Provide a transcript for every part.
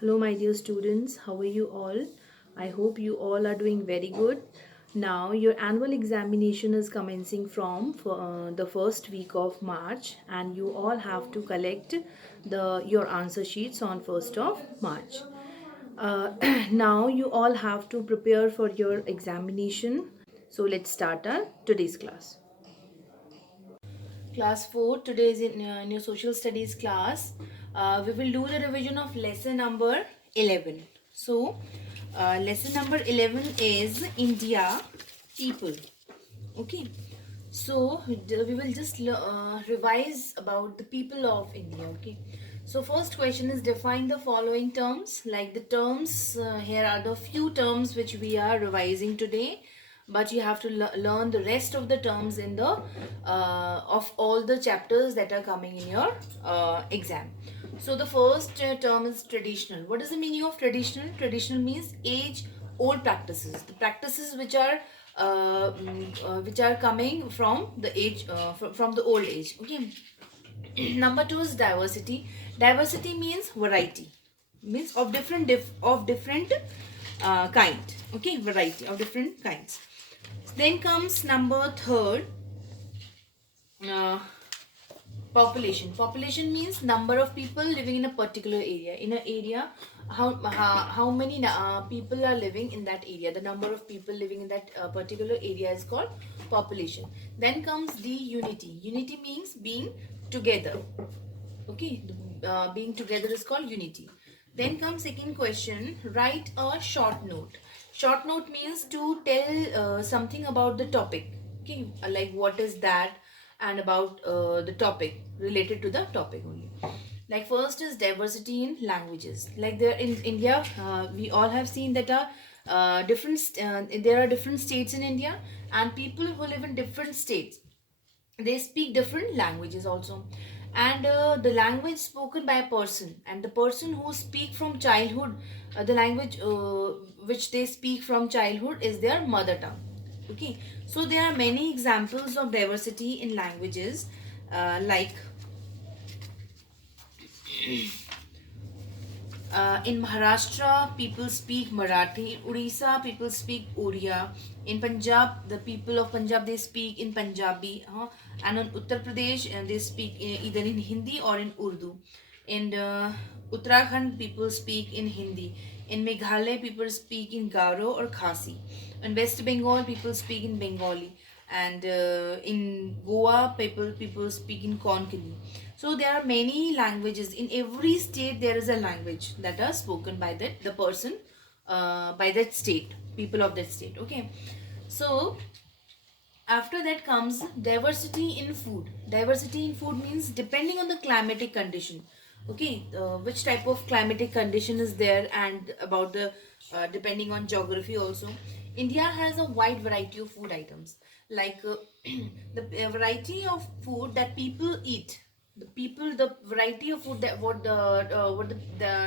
Hello, my dear students. How are you all? I hope you all are doing very good. Now, your annual examination is commencing from the first week of March, and you all have to collect your answer sheets on 1st of March. Uh, Now, you all have to prepare for your examination. So, let's start our today's class. Class 4, today is in your social studies class. We will do the revision of lesson number 11. So, lesson number 11 is India people. Okay. So, we will just revise about the people of India. Okay. So, first question is define the following terms. Like the terms, here are the few terms which we are revising today, but you have to learn the rest of the terms in the of all the chapters that are coming in your exam. So the first term is traditional. What is the meaning of traditional? Traditional means age old practices, the practices which are coming from the age from the old age. Okay. Number two is diversity. Diversity means variety, means of different kind. Okay, variety of different kinds. Then comes number third, uh, population. Population means number of people living in a particular area. In an area, how many people are living in that area. The number of people living in that particular area is called population. Then comes the unity. Unity means being together. Okay, being together is called unity. Then comes second question, write a short note. Short note means to tell something about the topic. Okay, like what is that, and about the topic, related to the topic only. Like first is diversity in languages. Like there in India, we all have seen that there are different states in India, and people who live in different states, they speak different languages also. And the language spoken by a person, and the person who speak from childhood, the language which they speak from childhood is their mother tongue. Okay, so there are many examples of diversity in languages, like in Maharashtra, people speak Marathi. Odisha, people speak Oriya. In Punjab, the people of Punjab, they speak in Punjabi. And in Uttar Pradesh, they speak either in Hindi or in Urdu. In Uttarakhand, people speak in Hindi. In Meghalaya, people speak in Garo or Khasi. In West Bengal, people speak in Bengali. And in Goa, people speak in Konkani. So there are many languages. In every state, there is a language that are spoken by the person, by that state, people of that state. Okay. So after that comes diversity in food. Diversity in food means depending on the climatic condition. Okay, which type of climatic condition is there, and about the depending on geography also. India has a wide variety of food items. Like the variety of food that people eat, the variety of food that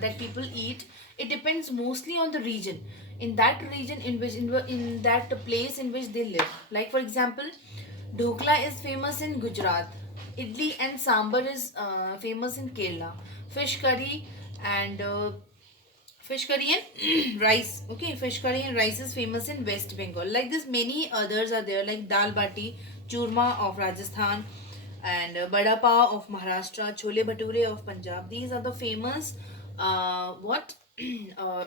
that people eat, it depends mostly on the region, in that region, in that place in which they live. Like for example, dhokla is famous in Gujarat, idli and sambar is famous in Kerala, fish curry and rice. Okay, fish curry and rice is famous in West Bengal. Like this, many others are there, like dal bati churma of Rajasthan, and bada pav of Maharashtra, chole bhature of Punjab. These are the famous what uh,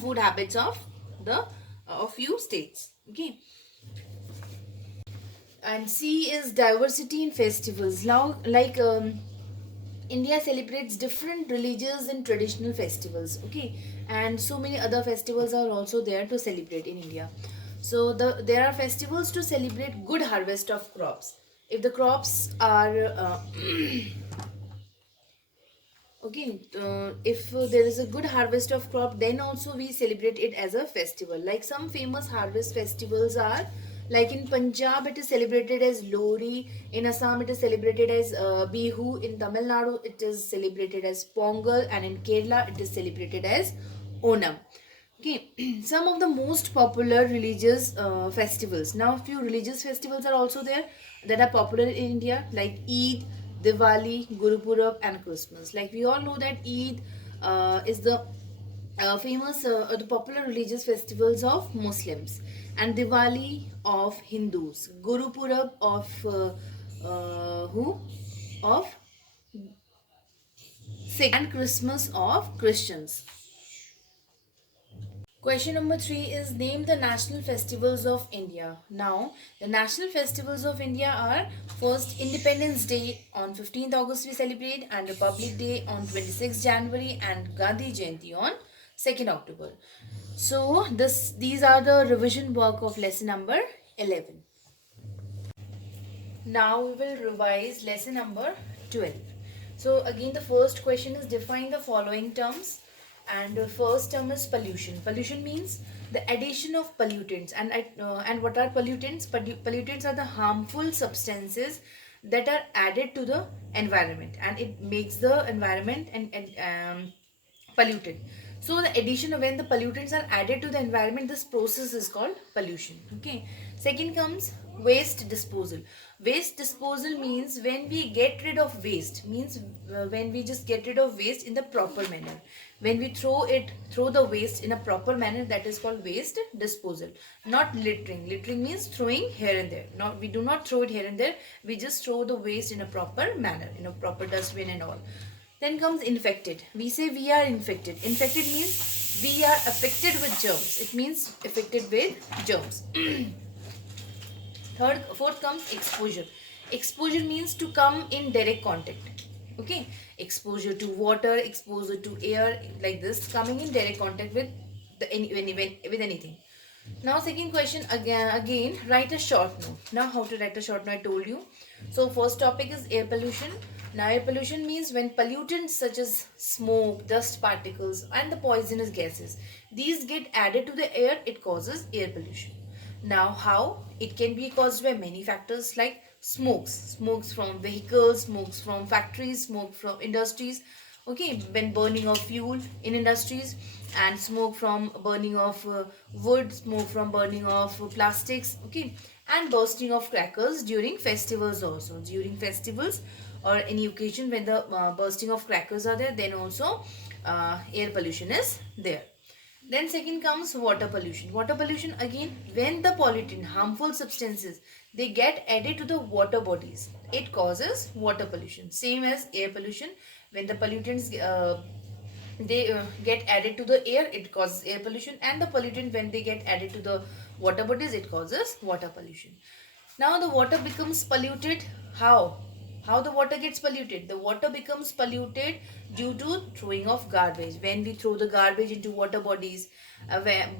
food habits of the of few states. Okay, and C is diversity in festivals. Now, like India celebrates different religious and traditional festivals. Okay, and so many other festivals are also there to celebrate in India. So there are festivals to celebrate good harvest of crops. If the crops are okay, if there is a good harvest of crop, then also we celebrate it as a festival. Like some famous harvest festivals are, like in Punjab it is celebrated as Lori, in Assam it is celebrated as Bihu, in Tamil Nadu it is celebrated as Pongal, and in Kerala it is celebrated as Onam. Okay, some of the most popular religious festivals. Now, few religious festivals are also there that are popular in India, like Eid, Diwali, Guru Purab, and Christmas. Like we all know that Eid is the popular religious festivals of Muslims, and Diwali of Hindus, Guru Purab of who of Sikh, and Christmas of Christians. Question number 3 is name the national festivals of India. Now, the national festivals of India are first Independence Day on 15th August we celebrate, and Republic Day on 26th January, and Gandhi Jayanti on 2nd October. So, these are the revision work of lesson number 11. Now we will revise lesson number 12. So again the first question is define the following terms, and the first term is pollution. Pollution means the addition of pollutants, and what are pollutants? Pollutants are the harmful substances that are added to the environment, and it makes the environment and polluted. So the addition of when the pollutants are added to the environment, this process is called pollution. Okay. Second comes waste disposal. Waste disposal means when we get rid of waste, means when we just get rid of waste in the proper manner. When we throw the waste in a proper manner, that is called waste disposal. Not littering. Littering means throwing here and there. Not, we do not throw it here and there. We just throw the waste in a proper manner, in a proper dustbin and all. Then comes infected. We say we are infected. Infected means we are affected with germs. It means affected with germs. Fourth comes exposure. Exposure means to come in direct contact. Okay, exposure to water, exposure to air, like this, coming in direct contact with with anything. Now second question, again write a short note. Now how to write a short note I told you. So first topic is air pollution. Now air pollution means when pollutants such as smoke, dust particles and the poisonous gases, these get added to the air, it causes air pollution. Now how? It can be caused by many factors like smokes from vehicles, smokes from factories, smoke from industries. Okay, when burning of fuel in industries, and smoke from burning of wood, smoke from burning of plastics. Okay, and bursting of crackers during festivals also. During festivals or any occasion when the bursting of crackers are there, then also air pollution is there. Then second comes water pollution. Water pollution again when the pollutant, harmful substances, they get added to the water bodies, it causes water pollution. Same as air pollution, when the pollutants get added to the air, it causes air pollution, and the pollutant when they get added to the water bodies, it causes water pollution. Now the water becomes polluted. How the water gets polluted? The water becomes polluted due to throwing of garbage. When we throw the garbage into water bodies,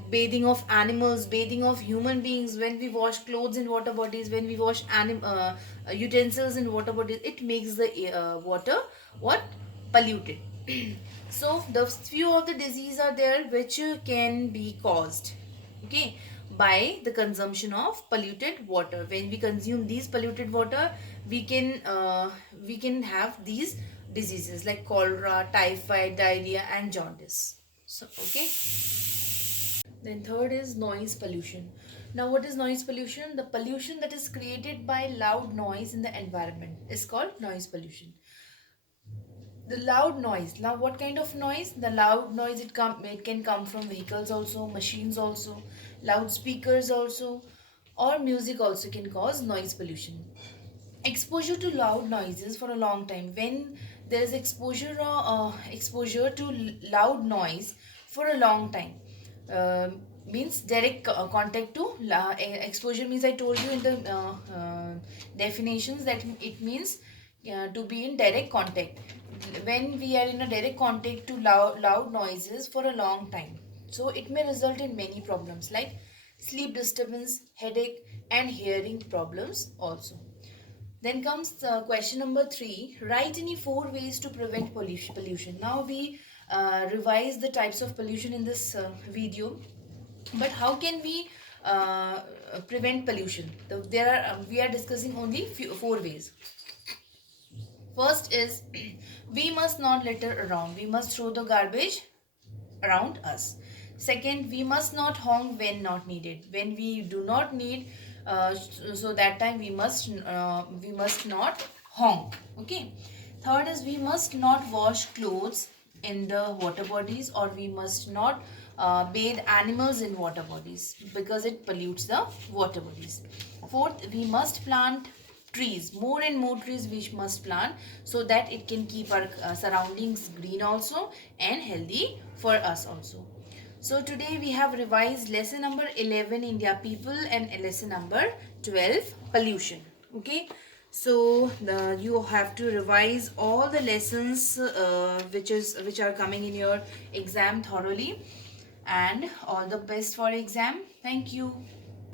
bathing of animals, bathing of human beings, when we wash clothes in water bodies, when we wash utensils in water bodies, it makes the water what? Polluted. So the few of the diseases are there which can be caused, okay, by the consumption of polluted water. When we consume these polluted water, we can have these diseases like cholera, typhoid, diarrhea and jaundice. So okay. Then third is noise pollution. Now what is noise pollution? The pollution that is created by loud noise in the environment is called noise pollution. The loud noise. Now what kind of noise? The loud noise, it can come from vehicles also, machines also, loudspeakers also, or music also can cause noise pollution. Exposure to loud noises for a long time. When there is exposure to loud noise for a long time, uh, means direct contact to exposure means, I told you in the definitions that it means to be in direct contact. When we are in a direct contact to loud noises for a long time, so it may result in many problems like sleep disturbance, headache and hearing problems also. Then comes question number 3. Write any 4 ways to prevent pollution. Now we revise the types of pollution in this video. But how can we prevent pollution? We are discussing only 4 ways. First is we must not litter around. We must throw the garbage around us. Second, we must not honk when not needed. When we do not need, so that time we must not honk. Okay. Third is we must not wash clothes in the water bodies, or we must not bathe animals in water bodies because it pollutes the water bodies. Fourth, we must plant trees. More and more trees we must plant so that it can keep our surroundings green also and healthy for us also. So today we have revised lesson number 11, India people, and lesson number 12, pollution. Okay. So you have to revise all the lessons which are coming in your exam thoroughly, and all the best for exam. Thank you.